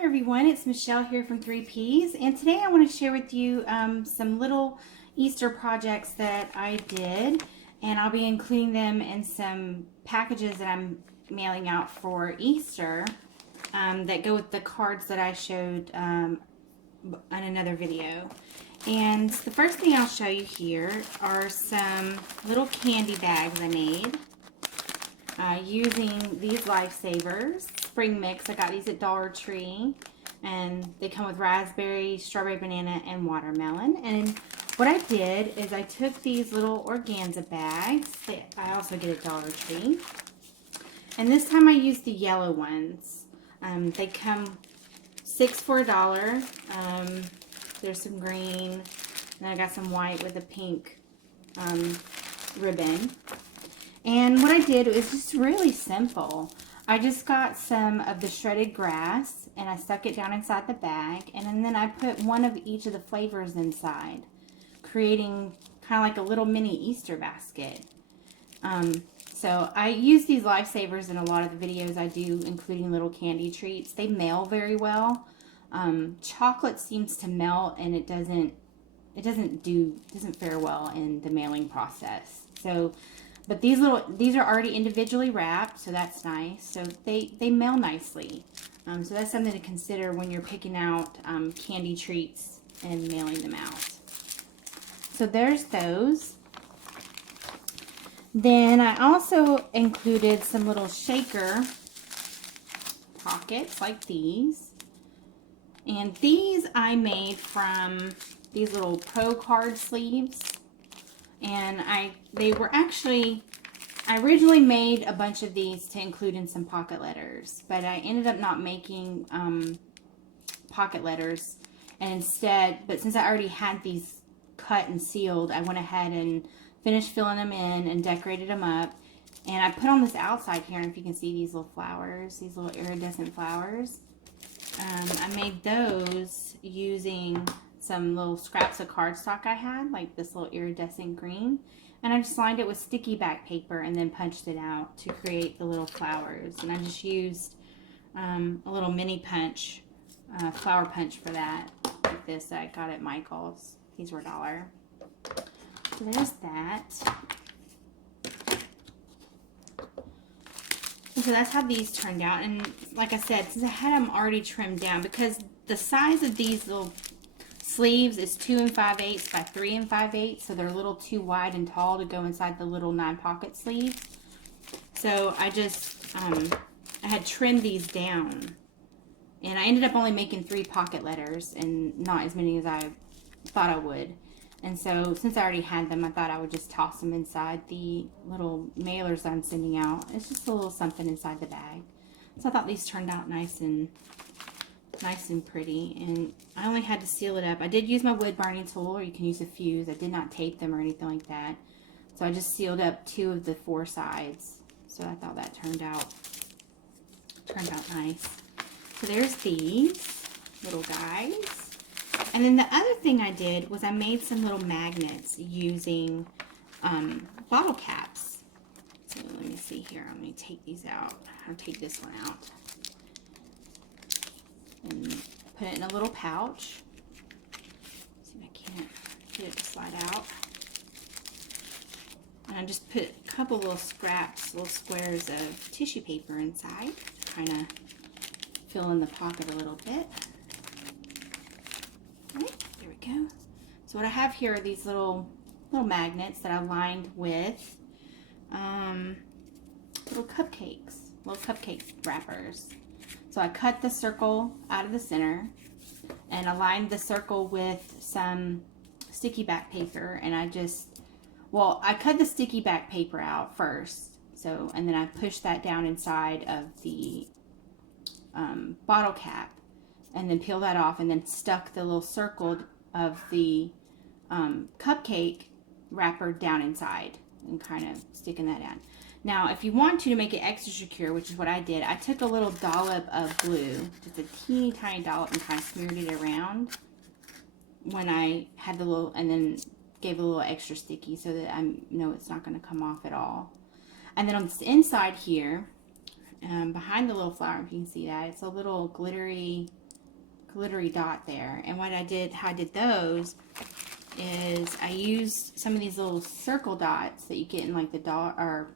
Hi everyone, it's Michelle here from 3Ps, and today I want to share with you some little Easter projects that I did, and I'll be including them in some packages that I'm mailing out for Easter that go with the cards that I showed in another video. And the first thing I'll show you here are some little candy bags I made using these Lifesavers spring mix. I got these at Dollar Tree, and they come with raspberry, strawberry, banana, and watermelon. And what I did is I took these little organza bags that I also get at Dollar Tree, and this time I used the yellow ones. They come 6 for $1. There's some green, and I got some white with a pink ribbon. And what I did was just really simple. I just got some of the shredded grass and I stuck it down inside the bag, and then I put one of each of the flavors inside, creating kind of like a little mini Easter basket. So I use these Lifesavers in a lot of the videos I do, including little candy treats. They mail very well. Chocolate seems to melt, and it doesn't fare well in the mailing process. So, but these are already individually wrapped, so that's nice. So they mail nicely. So that's something to consider when you're picking out candy treats and mailing them out. So there's those. Then I also included some little shaker pockets like these. And these I made from these little Pro card sleeves. And I originally made a bunch of these to include in some pocket letters, but I ended up not making pocket letters, and instead, but since I already had these cut and sealed, I went ahead and finished filling them in and decorated them up. And I put on this outside here, and if you can see these little flowers, these little iridescent flowers, I made those using some little scraps of cardstock I had, like this little iridescent green, and I just lined it with sticky back paper and then punched it out to create the little flowers. And I just used a little mini punch, flower punch for that, like this that I got at Michael's. These were $1. So there's that. And so that's how these turned out. And like I said, since I had them already trimmed down, because the size of these little sleeves is 2 5/8 by 3 5/8, so they're a little too wide and tall to go inside the little 9-pocket sleeve. So I just I had trimmed these down, and I ended up only making 3 pocket letters and not as many as I thought I would. And so since I already had them, I thought I would just toss them inside the little mailers I'm sending out. It's just a little something inside the bag. So I thought these turned out nice and pretty, and I only had to seal it up. I did use my wood burning tool, or you can use a fuse. I did not tape them or anything like that. So I just sealed up 2 of the 4 sides. So I thought that turned out nice. So there's these little guys. And then the other thing I did was I made some little magnets using bottle caps. So let me see here. I'm going to take these out. I'll take this one out and put it in a little pouch. See if I can't get it to slide out. And I just put a couple little scraps, little squares of tissue paper inside to kind of fill in the pocket a little bit. All right, there we go. So what I have here are these little magnets that I lined with little cupcake wrappers. So I cut the circle out of the center, and I lined the circle with some sticky back paper, and I cut the sticky back paper out first, and then I pushed that down inside of the bottle cap, and then peeled that off, and then stuck the little circle of the cupcake wrapper down inside, and kind of sticking that down. Now, if you want to make it extra secure, which is what I did, I took a little dollop of glue, just a teeny tiny dollop, and kind of smeared it around when I had the little, and then gave it a little extra sticky so that I know it's not going to come off at all. And then on the inside here, behind the little flower, if you can see that, it's a little glittery glittery dot there. And what I did, how I did those is I used some of these little circle dots that you get in like the dollar or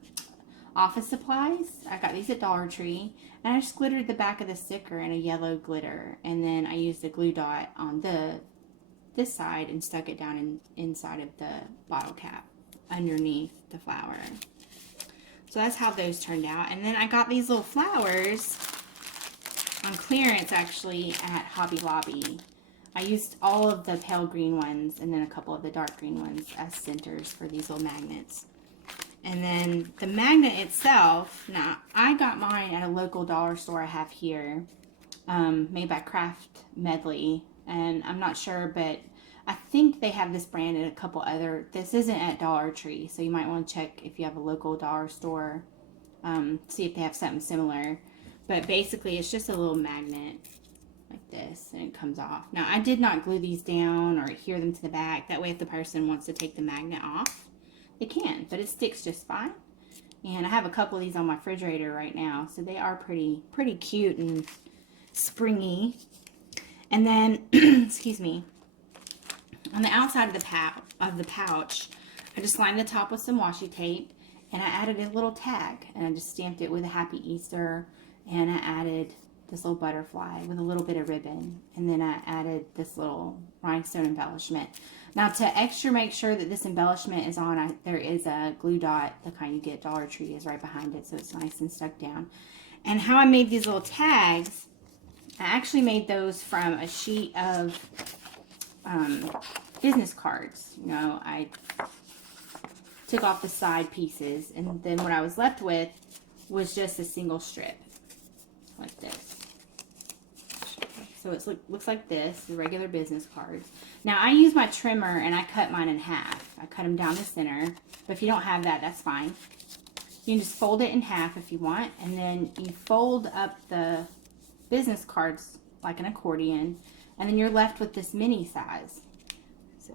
office supplies. I got these at Dollar Tree, and I just glittered the back of the sticker in a yellow glitter, and then I used a glue dot on this side and stuck it down inside of the bottle cap underneath the flower. So that's how those turned out. And then I got these little flowers on clearance actually at Hobby Lobby. I used all of the pale green ones and then a couple of the dark green ones as centers for these little magnets. And then the magnet itself, now I got mine at a local dollar store I have here, made by Craft Medley, and I'm not sure, but I think they have this brand at a couple other, this isn't at Dollar Tree, so you might want to check if you have a local dollar store, see if they have something similar. But basically it's just a little magnet like this, and it comes off. Now I did not glue these down or adhere them to the back, that way if the person wants to take the magnet off, they can, but it sticks just fine. And I have a couple of these on my refrigerator right now, so they are pretty cute and springy. And then, excuse me, on the outside of the pouch, I just lined the top with some washi tape, and I added a little tag, and I just stamped it with a Happy Easter, and I added this little butterfly with a little bit of ribbon, and then I added this little rhinestone embellishment. Now to extra make sure that this embellishment is on, there is a glue dot, the kind you get at Dollar Tree, is right behind it, so it's nice and stuck down. And how I made these little tags, I actually made those from a sheet of business cards. You know, I took off the side pieces, and then what I was left with was just a single strip like this. So it looks like this, the regular business cards. Now I use my trimmer and I cut mine in half. I cut them down the center, but if you don't have that, that's fine. You can just fold it in half if you want, and then you fold up the business cards like an accordion, and then you're left with this mini size. So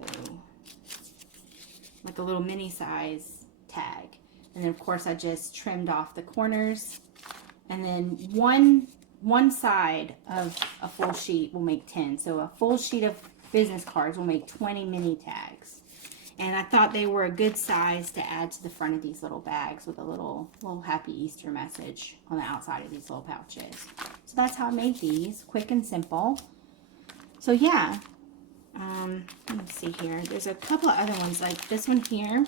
like a little mini size tag. And then of course I just trimmed off the corners, and then one side of a full sheet will make 10. So a full sheet of business cards will make 20 mini tags. And I thought they were a good size to add to the front of these little bags with a little Happy Easter message on the outside of these little pouches. So that's how I made these, quick and simple. So yeah, let me see here. There's a couple of other ones like this one here.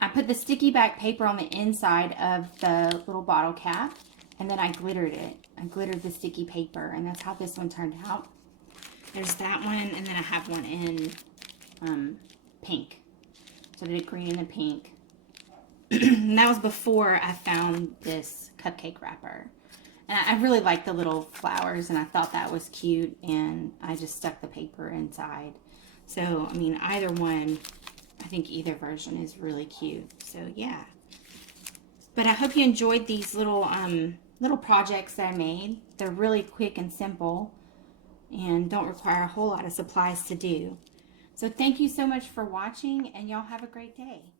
I put the sticky back paper on the inside of the little bottle cap, and then I glittered it. I glittered the sticky paper, and that's how this one turned out. There's that one, and then I have one in pink. So I did green and pink. And that was before I found this cupcake wrapper. And I really like the little flowers, and I thought that was cute, and I just stuck the paper inside. So, I mean, either one, I think either version is really cute. So, yeah. But I hope you enjoyed these little projects that I made. They're really quick and simple and don't require a whole lot of supplies to do. So thank you so much for watching, and y'all have a great day.